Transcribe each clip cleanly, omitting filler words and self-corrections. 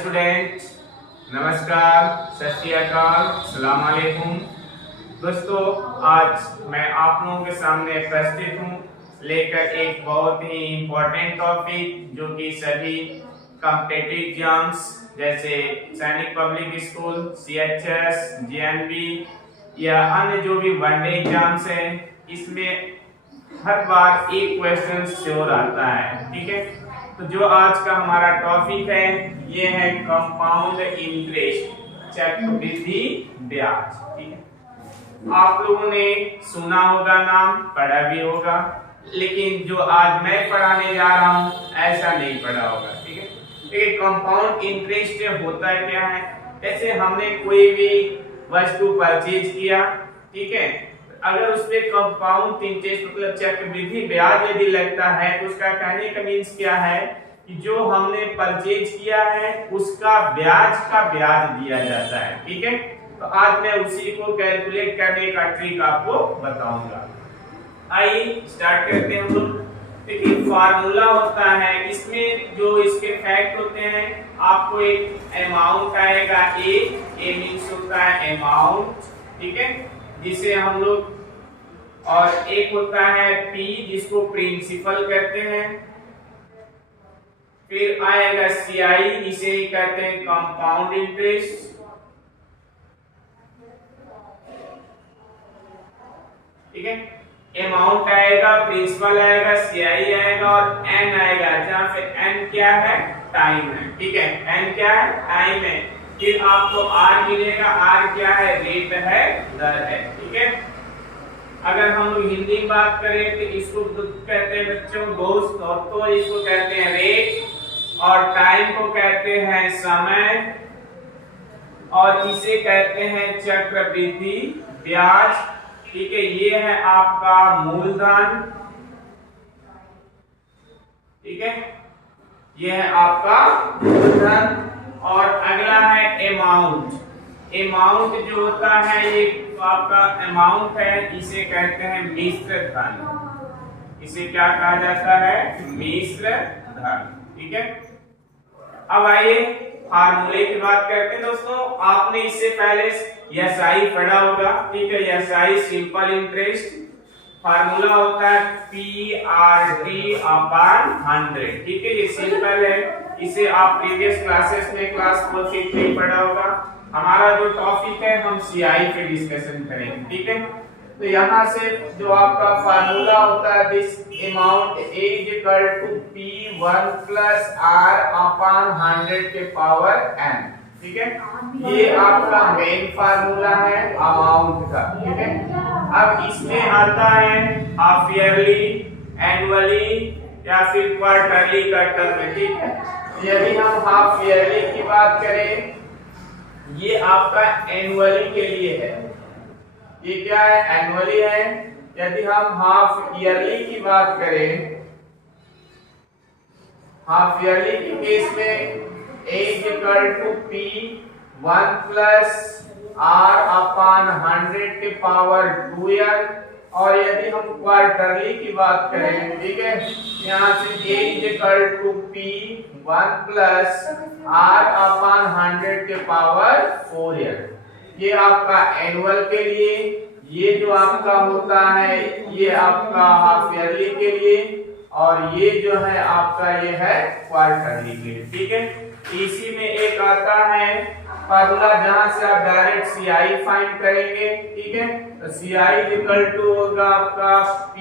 Student, नमस्कार, सत श्री अकाल, अस्सलाम वालेकुम। दोस्तों, आज मैं आप लोगों के सामने उपस्थित हूँ लेकर एक बहुत ही इम्पोर्टेंट टॉपिक जो कि सभी कॉम्पिटिटिव एग्जाम्स जैसे सैनिक पब्लिक स्कूल, सीएचएस, जेएनबी या अन्य जो भी वनडे एग्जाम्स हैं, इसमें हर बार एक क्वेश्चन श्योर आता है। ठीक है, तो जो आज का हमारा टॉपिक है ये है कंपाउंड इंटरेस्ट, चक्रवृद्धि ब्याज। ठीक है, आप लोगों ने सुना होगा, नाम पढ़ा भी होगा, लेकिन जो आज मैं पढ़ाने जा रहा हूँ ऐसा नहीं पढ़ा होगा। ठीक है, देखिए कंपाउंड इंटरेस्ट होता क्या है। जैसे हमने कोई भी वस्तु परचेज किया, ठीक है, अगर उसपे कंपाउंड इंटरेस्ट मतलब चक्रवृद्धि ब्याज यदि लगता है तो उसका कहने का मीन्स क्या है कि जो हमने परचेज किया है उसका ब्याज का ब्याज दिया जाता है। ठीक है, तो आज मैं उसी को कैलकुलेट करने का ट्रिक आपको बताऊंगा। आइए स्टार्ट करते हैं हम लोग। देखिए फार्मूला होता है, इसमें जो इसके फैक्ट होते हैं, आपको एक अमाउंट आएगा, ए मीन्स होता है अमाउंट, ठीक है, जिसे हम लोग, और एक होता है पी जिसको प्रिंसिपल कहते हैं, फिर आएगा सीआई जिसे कहते हैं कंपाउंड इंटरेस्ट, ठीक है, अमाउंट आएगा, प्रिंसिपल आएगा, सीआई आएगा और एन आएगा, जहां पे एन क्या है, टाइम है। ठीक है, एन क्या है, टाइम है। फिर आपको आर मिलेगा, आर क्या है, रेट है, दर है। ठीक है, अगर हम लोग हिंदी में बात करें तो इसको कहते हैं बच्चों दोस्त, और तो इसको कहते हैं रेट, और टाइम को कहते हैं समय, और इसे कहते हैं चक्रवृद्धि ब्याज। ठीक है, ये है आपका मूलधन, ठीक है, ये है आपका मूलधन। और अगला है अमाउंट। अमाउंट जो होता है ये आपका अमाउंट है, इसे कहते हैं मिश्र धन। इसे क्या कहा जाता है, मिश्र धन। ठीक है, अब आइए फार्मूले की बात करते हैं। दोस्तों, आपने इससे पहले एसआई पढ़ा होगा। ठीक है, एसआई सिंपल इंटरेस्ट, फार्मूला होता है पीआरटी अपॉन 100। ठीक है, ये सिंपल है, इसे आप प्रीवियस क्लासेस में क्लास 4 में पढ़ा होगा। हमारा जो टॉपिक है हम सीआई पे डिस्कशन करेंगे। ठीक है, तो यहाँ से जो आपका फार्मूला होता है, this amount A is equal to P1 plus R upon 100 के पावर n। ठीक है, ये आपका मेन फार्मूला है अमाउंट का। ठीक है, अब इसमें आता है हाफ ईयरली, एनुअली या फिर क्वार्टरली का टर्म। ठीक है, यदि हम हाफ ईयरली की बात करें, ये आपका एनुअली के लिए है, ये क्या है, एनुअली है। यदि हम हाफ ईयरली की बात करें, हाफ ईयरली के केस में A is equal to P1 plus R upon 100 के पावर 2n। और यदि हम क्वार्टरली की बात करें, ठीक है, यहाँ से A is equal to P1 plus R upon 100 के पावर 4n। ये आपका एनुअल के लिए, ये जो आपका होता है ये आपका हाफ ईयरली के लिए, और ये जो है आपका ये है क्वार्टरली के लिए। ठीक है, इसी में एक आता है फार्मूला जहां से आप डायरेक्ट सीआई फाइंड करेंगे। ठीक है, तो सीआई इक्वल टू होगा आपका P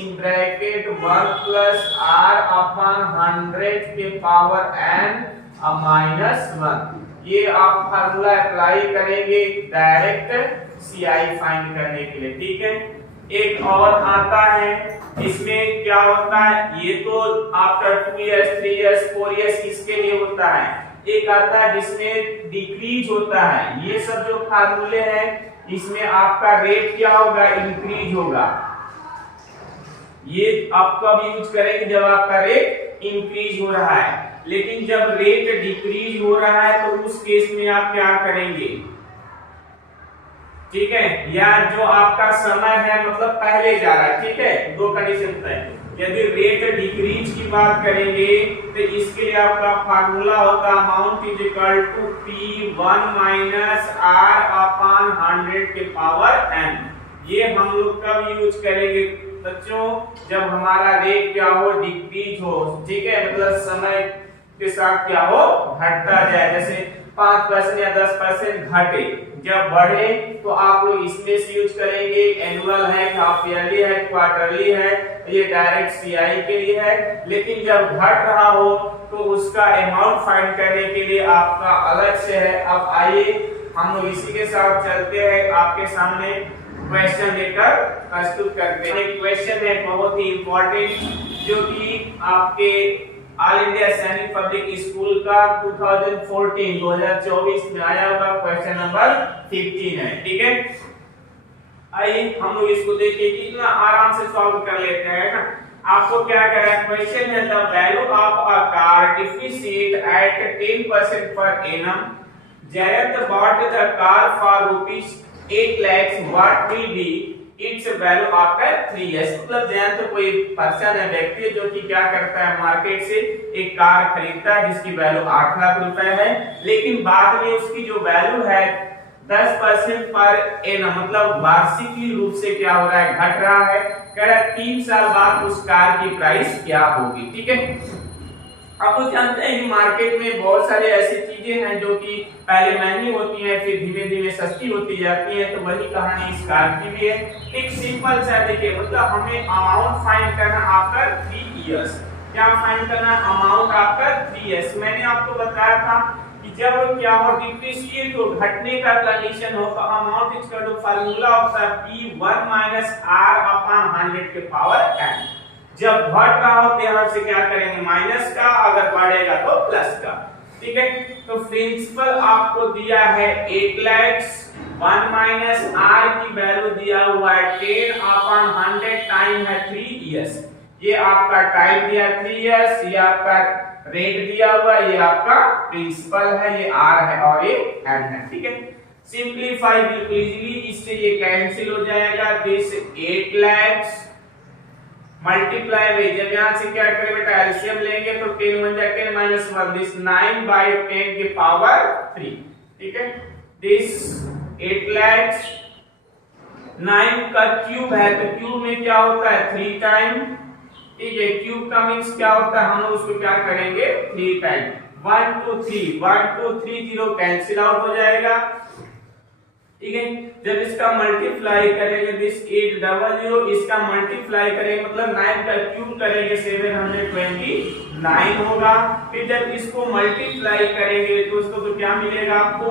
in bracket 1 plus R upon 100 के पावर n माइनस 1। ये आप फार्मूला अप्लाई करेंगे डायरेक्ट सीआई फाइंड करने के लिए। ठीक है, एक और आता है, इसमें क्या होता है, ये तो आफ्टर 2 इयर्स 3 इयर्स 4 इयर्स इसके लिए होता है। एक आता है जिसमें डिक्रीज होता है। ये सब जो फार्मूले हैं इसमें आपका रेट क्या होगा, इंक्रीज होगा। ये आप कब यूज करेंगे, जब आपका रेट इंक्रीज हो रहा है। लेकिन जब रेट डिक्रीज हो रहा है तो उस केस में आप क्या करेंगे, ठीक है, या जो आपका समय है मतलब पहले जा रहा है। ठीक है, दो कंडीशन होता है, यदि रेट डिक्रीज की बात करेंगे तो इसके लिए आपका फार्मूला होता amount is equal to P1 minus R upon 100 के पावर n। ये हम लोग कब यूज करेंगे बच्चों, जब हमारा रेट क्या हो, डिक्रीज हो, ठीक है, मतलब समय के साथ क्या हो, घटता जाए, जैसे 5% या 10% घटे, जब बढ़े तो आप लोग इसमें से यूज करेंगे। एनुअल है, हाफ ईयरली है, क्वार्टरली है, ये डायरेक्ट सीआई के लिए है। लेकिन जब घट रहा हो तो उसका अमाउंट फाइंड करने के लिए आपका अलग से है। अब आइए हम लोग इसी के साथ चलते हैं, आपके सामने क्वेश्चन लेकर प्रस्तुत करते हैं। एक क्वेश्चन है बहुत ही इंपॉर्टेंट, जो कि आपके ऑल इंडिया सैनिक पब्लिक स्कूल का 2024 में आया हुआ क्वेश्चन नंबर 15 है, ठीक है। आइए हम लोग इसको देखिए, कितना आराम से सॉल्व कर लेते हैं ना। आपको क्या करना है, क्वेश्चन है the value of a car deficit at 10% per annum Jayant bought the car for rupees 8 lakhs, what will be its value after 3 years। मतलब जयंत तो कोई पर्सन है, व्यक्ति है, जो कि क्या करता है, मार्केट से एक कार खरीदता है जिसकी वैल्यू 8 लाख रुपए है, लेकिन बाद में उसकी जो वैल्यू है 10% पर एनम, मतलब वार्षिक रूप से क्या हो रहा है, घट रहा है। कह रहा है 3 साल बाद उस कार की प्राइस क्या होगी, ठीक है। आप लोग जानते हैं कि मार्केट में बहुत सारे ऐसी चीजें हैं जो कि पहले महंगी होती हैं, फिर धीमे धीमे सस्ती होती जाती हैं, तो वही कहानी इस कार की भी है। एक सिंपल सा देखिए, मतलब हमें अमाउंट फाइंड करना आफ्टर 3 इयर्स। क्या फाइंड करना, अमाउंट आफ्टर 3 इयर्स। मैंने आपको बताया था कि जब क्या हो, डिप्रिशिएट हो, घटने का कंडीशन हो, तो amount is equal to formula होता है P1 माइनस R अपॉन 100 के पावर n। जब घट रहा हो तो यहां से क्या करेंगे, माइनस का, अगर बढ़ेगा तो प्लस का, ठीक है। तो प्रिंसिपल आपको दिया है 8 लाख, 1 माइनस R की वैल्यू दिया हुआ है 10 अपॉन 100, टाइम है 3 इयर्स। ये आपका टाइम दिया 3 इयर्स, ये आपका रेट दिया हुआ, ये आपका प्रिंसिपल है, ये R है और ये n है, ठीक है। सिंपलीफाई बिल्कुल इजीली, इससे ये कैंसिल हो जाएगा। दिस 8 लाख मल्टीप्लाई में, जब यहां से क्या करें बेटा, एलसीएम लेंगे तो 10 1 10 माइनस 1, दिस 9 बाय 10 के पावर 3, ठीक है। दिस 8 लाख 9 का क्यूब है, तो क्यूब में क्या होता है 3 टाइम, ठीक है। क्यूब का मींस क्या होता है, हम लोग उसको क्या करेंगे 3 टाइम, 1 2 3 1 2 3 0 कैंसिल आउट हो जाएगा, ठीक है। जब इसका मल्टीप्लाई करेंगे, दिस 800, इसका मल्टीप्लाई करेंगे मतलब 9 का क्यूब करेंगे 729 होगा। फिर जब इसको मल्टीप्लाई करेंगे दोस्तों तो क्या मिलेगा आपको,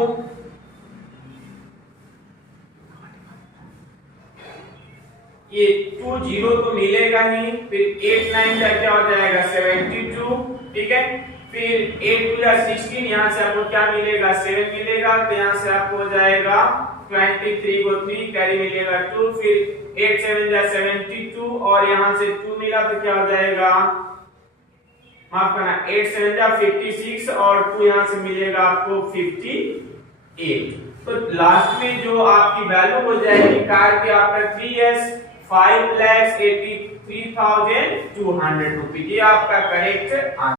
ये 20 तो मिलेगा ही, फिर 8 9 का क्या हो जाएगा 72, ठीक है। फिर 8 2 16, यहाँ से आपको क्या मिलेगा 7 मिलेगा, तो यहाँ से आपको हो जाएगा 23 को 3 कैरी मिलेगा 2, फिर 8 7 जा 72 और यहाँ से 2 मिला तो क्या हो जाएगा, माफ करना, 8 7 जा 56 और 2 यहाँ से मिलेगा आपको 58। तो लास्ट में जो आपकी वैल्यू हो जाएगी कार की आपका 3 इयर्स 5,83,200 रुपीज, ये आपका करेक्ट आंसर।